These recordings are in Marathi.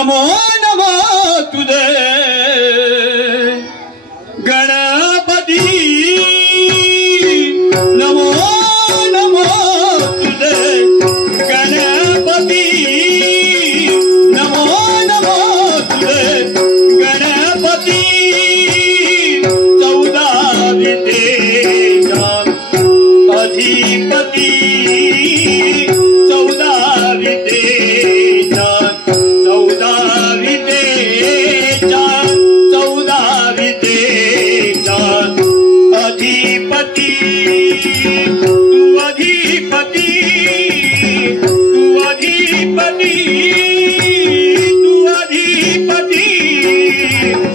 नमो नमो तुझे गणपती नमो नमो तुझे गणपती नमो नमो तुझे गणपती 14 विद्येचा अधिपती 14 विद्येचा 14 विद्येचा 14 विद्येचा अधिपती तू अधिपती तू अधिपती तू अधिपती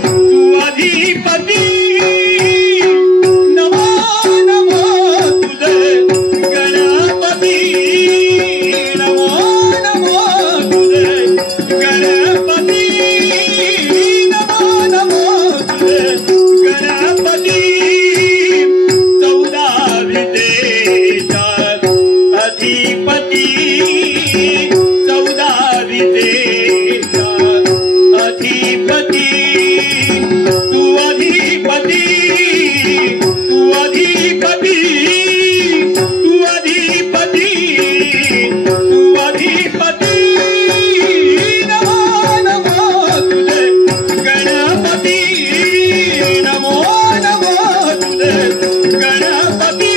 तू अधिपती नमो नमो तुझे गणपती नमो नमो तुझे गणपती नमो नमो तुझे गणपती 14 विद्येचा अधिपती 14 विद्येचा अधिपती तू अधिपती तू अधिपती तू अधिपती तू अधिपती नमो नमो तुझे गणपती नमो नमो तुझे गणपती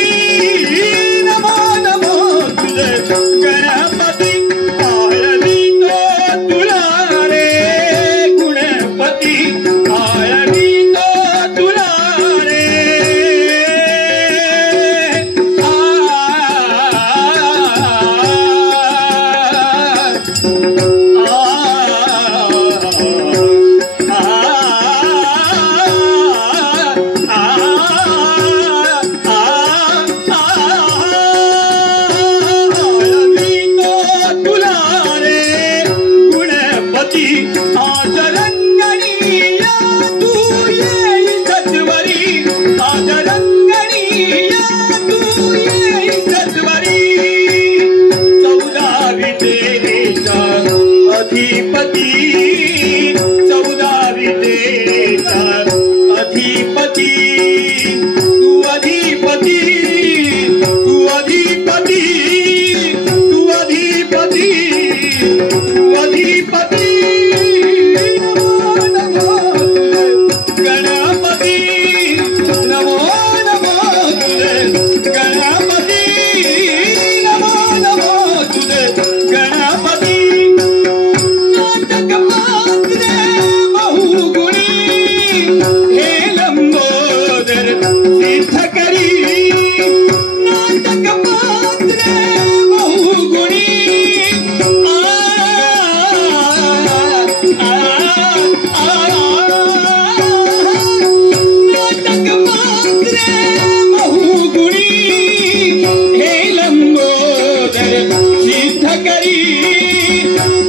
नमो नमो तुझे गणपती आळवितो तुला रे गुणपती आळवितो तुला रे आज रंगणीया तू ये सत्वरी आज रंगणीया तू ये सत्वरी 14 विद्येचा अधिपती 14 विद्येचा अधिपती तू अधिपती तू अधिपती तू अधिपती तू अधिपती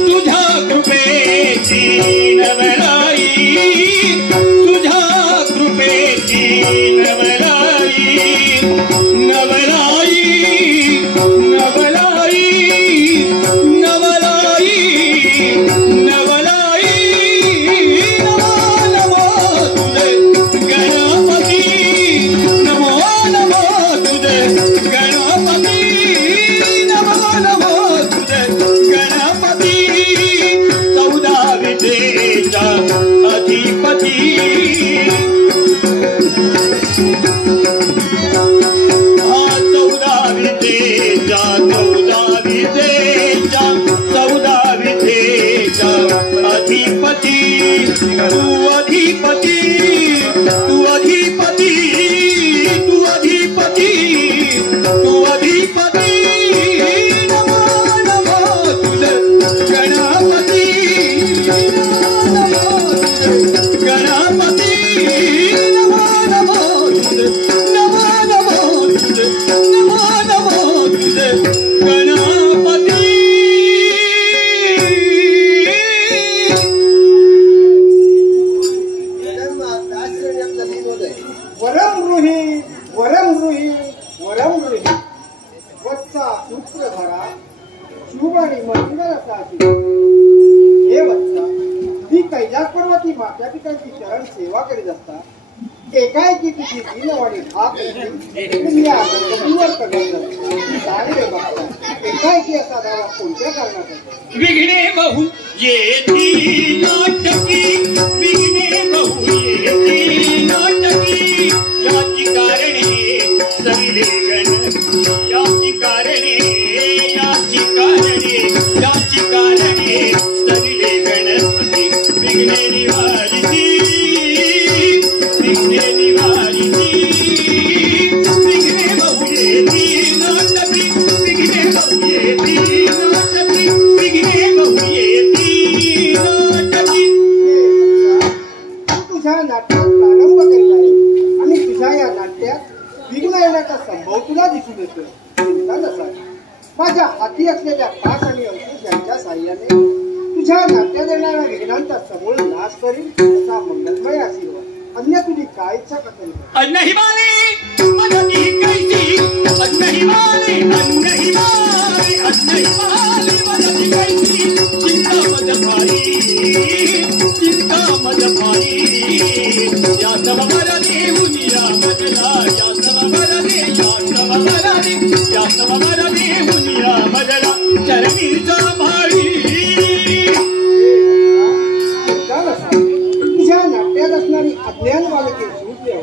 तुझ्या कृपेची नवलाई तुझ्या कृपेची नवलाई नवलाई नवलाई नवलाई नवलाई नमो नमो तुझे गणपती नमो नमो तुझे गणपती नमो नमो तुझे गणपती 14 विद्येचा अधिपती हा 14 विद्येचा 14 विद्येचा 14 विद्येचा अधिपती तू अधिपती तू अधिपती तू अधिपती तू अधिपती नमो नमो तुझे गणपती नमो तुझे गणपती नमो नमो तुझे नमो नमो तुझे नमो नमो तुझे गणपती वरम गृही वत्सा सूत्रधरा शुभ आणि मंगल साथी हे वत्सा कैलास पर्वती माता पितांची चरण सेवा करीत असता एकाएकी तिची दिनवाणी भाग एकाएकी असा दावा कोणत्या कारणासाठी विघ्ने बहु येती नाटकी विघ्ने बहु येती नाटकी याची कारणे सगळे गण याची कारणे सगळे गणपती विघ्ने निवारिती विघ्ने निवारिती विघ्ने बहु येती नाटकी विघ्ने बहु येती नाटकी विघ्ने बहु येती नाटकी तुझ्या नाट्यात प्रारंभ करीत आहे आणि तुझ्या या नाट्यात विघ्न येण्याचा संभव तुला दिसून येतो. चिंता नसावी. माझ्या हाती असलेल्या पाच आणि अंकुश यांच्या साह्याने तुझ्या नाट्यात येणाऱ्या विघ्नांचा समूळ नाश करील असा मंगलमय आशीर्वाद. अन्य तुझी काय इच्छा कथन अन्नहिमाने मदती कैसी अन्नहिमाने मदती कैसी चिंता मद भारी या सब बर देऊनिया मदला या सब बर देऊनिया मदला चरणीचा भारी. तुझ्या नाट्यात असणारी अज्ञान बालके सूर्य हो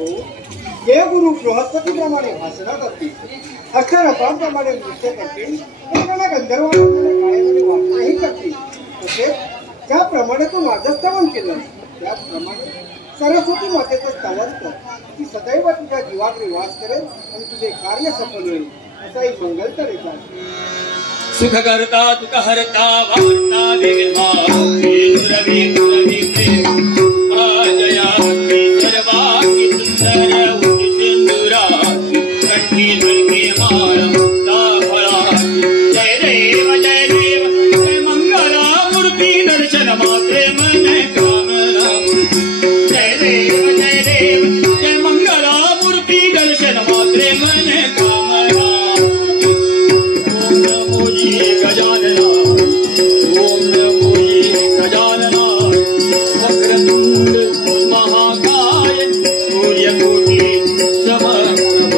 हे गुरु बृहस्पतीप्रमाणे भाषण करतील अक्षरपांप्रमाणे नृत्य करतील त्याप्रमाणे गंधर्वांप्रमाणे गायनाने वाचनाही करतील. तसेच ज्याप्रमाणे तू माझं स्तवन केलं त्याचप्रमाणे सरस्वती मातेचं स्तवन कर. ती सदैव तुझ्या जीवाकडे वास करेल आणि तुझे कार्य सफल होईल असाही मंगल तर येतात. सुख करता तुक हरता वार्ता देवा रवी रवी जया सर्वांगी सुंदर उदी सिंदुरा कंठी दुर्गे माळ मुक्ता फळा. जय देव जय मंगला मूर्ती दर्शन मात्रे मन कामना मूर्ती. जय देव जय मंगला मूर्ती दर्शन मात्रे मन कामना. गजानना ओम नमो गजानना वक्रतुंड महाकाय सूर्यकोटि समप्रभ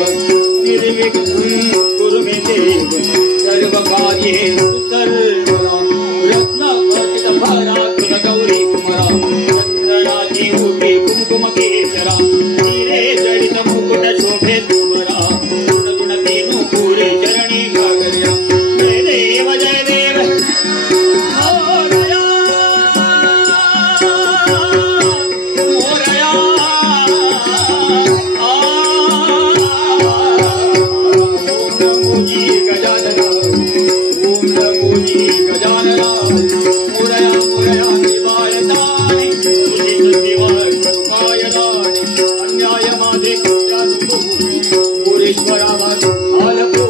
निर्विघ्नं कुरु मे देव सर्वकार्येषु सर्वदा. रत्नाखचितभाराकुल गौरी कुमरा चंद्रराजी ऊटे कुंकुम केसरा हीरे जडित मुकुट शोभे तुमरा गुणगुणती नूपुरे चरणी गागर्या. जय देव मोरया मोरया ओम नमो गजानना ओम नमो गजानना मोरया मोरया शिवाय दानी तुझी शिवाय माय दानी अन्याय माझे कुंजानु पुरेश्वरा आलपो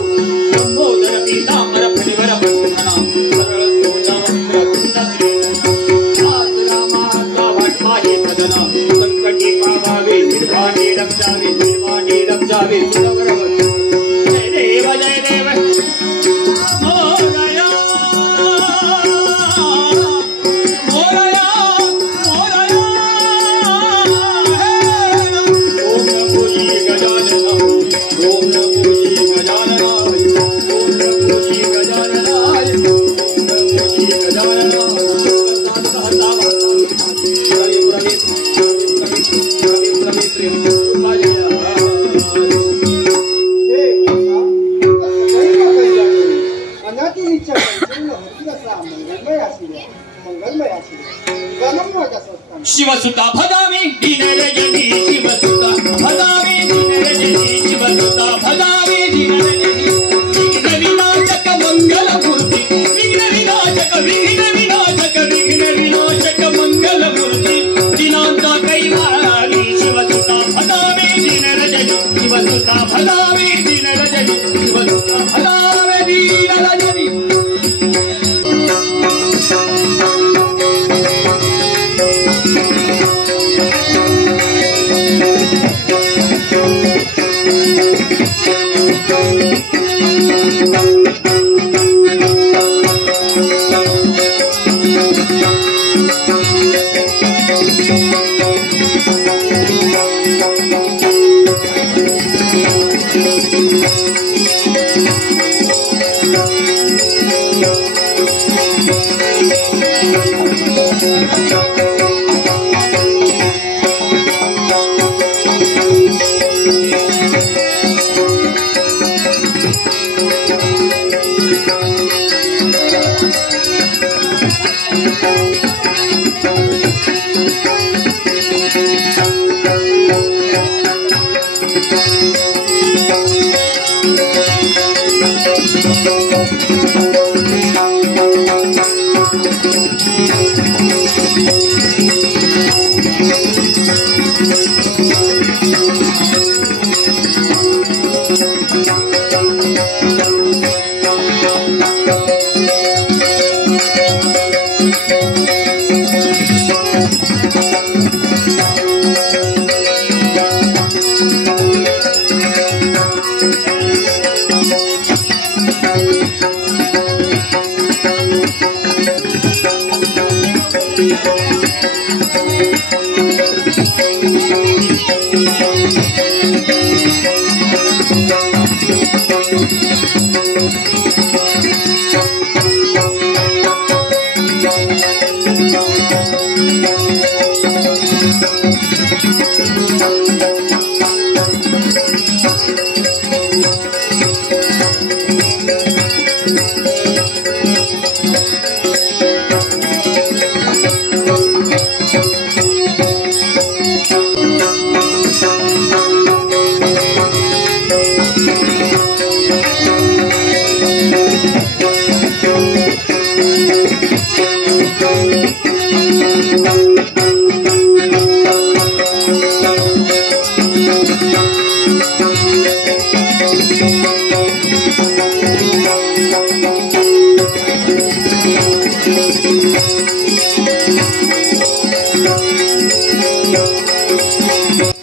संबोधन पीतांबर फणिवर बंधना सरळ तोंडावस्त्र कुंडली आसरामाचा वाटमाही सदना संकटी पावावे निर्वाणी रक्षावे सुरवरवत. जय देव मोरया मोरया मोरया ओम नमो गजानना ओम नमो गजानना ओम नमो गजानना ओम नमो गजानना. अनाची इच्छा संपूर्ण होतील असा मंगलमय आशीर्वाद गणम माझ्या संस्थान. शिवसुता भदामी दीनरजनी शिवसुता भदामी दीनरजनी शिवसुता भदामी दीनरजनी विघ्न विनाशक मंगल मूर्ती विघ्न विनाशक मंगल मूर्ती दिनांचा कैवारी शिवसुता भदामी दीनरजनी शिवसुता भदामी दीनरजनी शिवसुता भदामी दीनरजनी.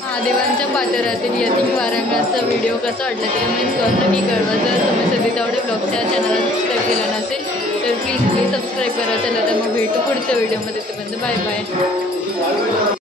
महादेवांच्या पादरातील यतिक वारंगाचा व्हिडिओ कसा वाटला ते कमेंट्स करून नक्की कळवा. जर तुम्ही सध्या तेवढे ब्लॉगच्या चॅनलला सबस्क्राईब केला नसेल तर प्लीज सबस्क्राईब करा. चला तर मग भेटू पुढच्या व्हिडिओमध्ये. तोपर्यंत बाय बाय.